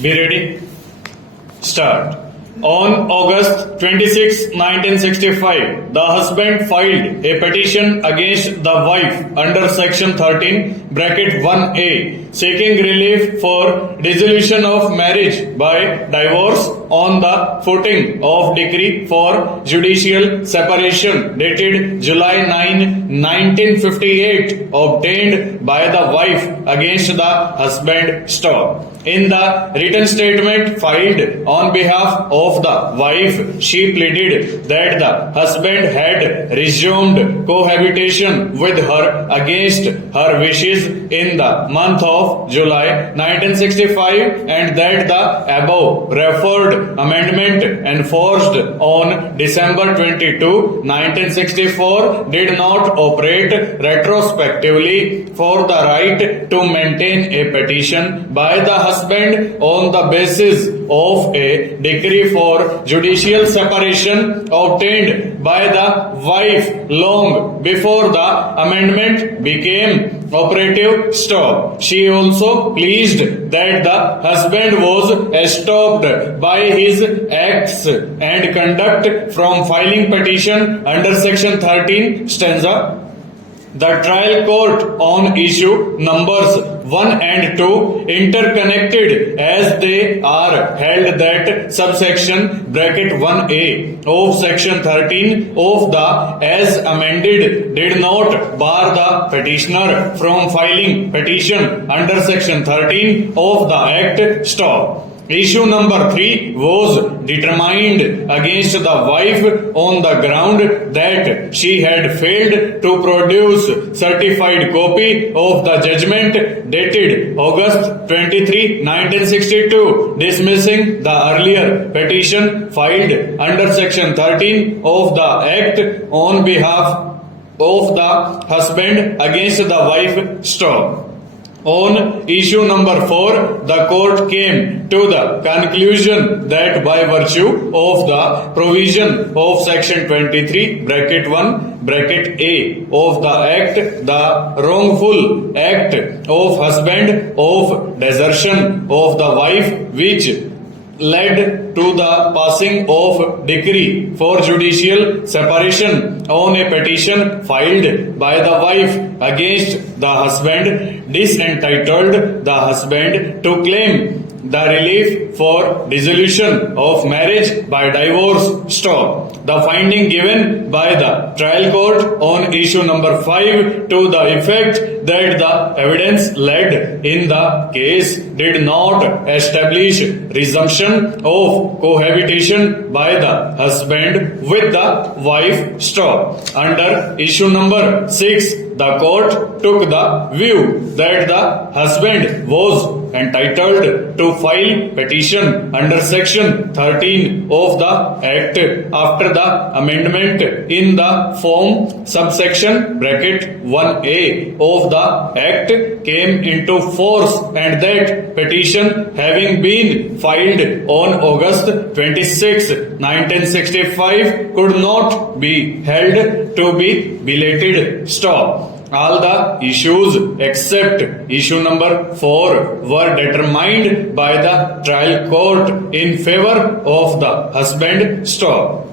Be ready. Start. On August 26, 1965, the husband filed a petition against the wife under Section 13, bracket 1A, seeking relief for dissolution of marriage by divorce on the footing of decree for judicial separation dated July 9, 1958, obtained by the wife against the husband. Stop. In the written statement filed on behalf of the wife, she pleaded that the husband had resumed cohabitation with her against her wishes in the month of July 1965 and that the above referred amendment enforced on December 22, 1964 did not operate retrospectively for the right to maintain a petition by the husband on the basis of a decree for judicial separation obtained by the wife long before the amendment became operative. Stop. She also pleaded that the husband was stopped by his acts and conduct from filing petition under Section 13, stanza. The trial court on issue numbers 1 and 2 interconnected as they are held that subsection bracket 1A of Section 13 of the as amended did not bar the petitioner from filing petition under Section 13 of the Act. Stop. Issue number 3 was determined against the wife on the ground that she had failed to produce certified copy of the judgment dated August 23, 1962, dismissing the earlier petition filed under Section 13 of the Act on behalf of the husband against the wife. Stop. On issue number 4, the court came to the conclusion that by virtue of the provision of Section 23, bracket 1, bracket A of the Act, the wrongful act of husband of desertion of the wife which led to the passing of decree for judicial separation on a petition filed by the wife against the husband disentitled the husband to claim the relief for dissolution of marriage by divorce. Stop. The finding given by the trial court on issue number 5 to the effect that the evidence led in the case did not establish resumption of cohabitation by the husband with the wife. Stop. Under issue number 6, the court took the view that the husband was entitled to file petition under Section 13 of the Act after the amendment in the form subsection bracket 1A of the Act came into force and that petition having been filed on August 26, 1965 could not be held to be belated. Stop. All the issues except issue number 4 were determined by the trial court in favor of the husband. Stop.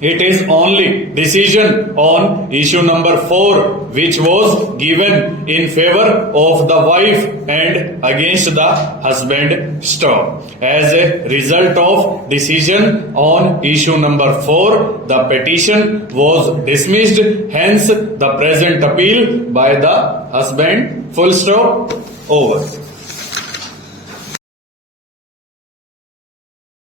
It is only decision on issue number 4 which was given in favor of the wife and against the husband. Stop. As a result of decision on issue number 4, the petition was dismissed. Hence, the present appeal by the husband. Full stop. Over.